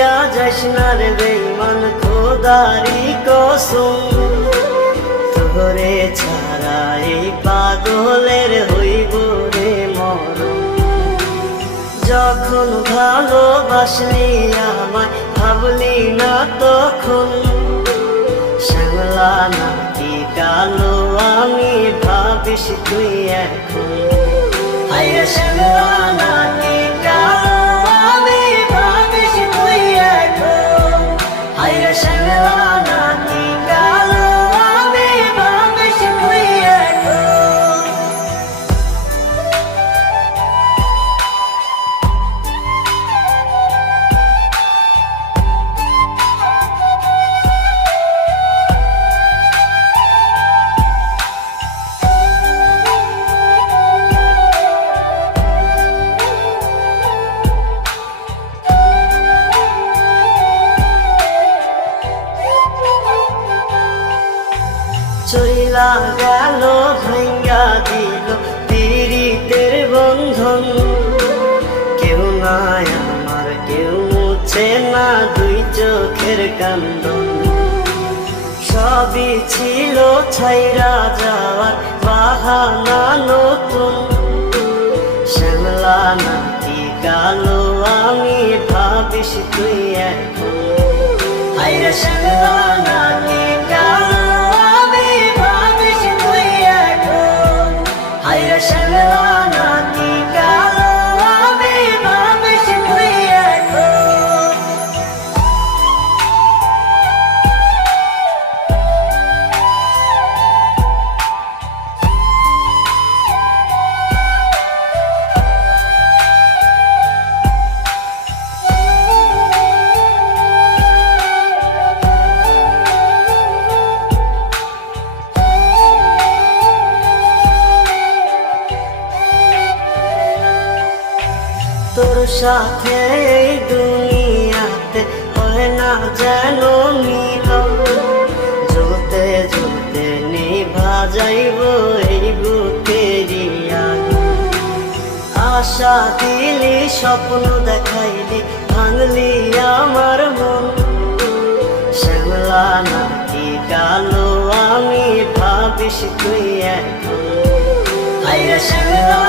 ভুলিয়া যাস না রে বেঈমান খোদারি কসম, তোরে ছাড়া এই পাগলের হইব রে মরণ। যখন ভালোবাসলি আমায় ভাবলি না তখন, শ্যামলা নাকি কালো আমি ভাবিস তুই এখন। হায়রে শ্যামলা নাকি কালো আমি ভাবিস তুই এখন। হায়রে শ্যামলা নাকি কালো আমি ভাবিস তুই এখন। চইলা গেল ভাঙ্গা দিল পীড়িতের বন্ধন, কেউ নাই আমার কেউ মুছে না দুই চোখের কান্দন। সবই ছিল ছাইরা যাওয়ার বাহানা নতুন, শ্যামলা নাকি কালো আমি ভাবিস তুই এখন। হায়রে শ্যামলা নাকি কালো আমি ভাবিস তুই এখন। হায়রে শ্যামলা নাকি কালো আমি ভাবিস তুই এখন। তোর সাথে এই দুনিয়াতে হয় না যেন মিলন, জ্বলতে জ্বলতে নিভা যাইব এই বুকেরই আগুন। আশা দিলি স্বপ্ন দেখাইলি ভাঙলি আমার মন, শ্যামলা নাকি কালো আমি ভাবিস তুই এখন। হায়রে শ্যামলা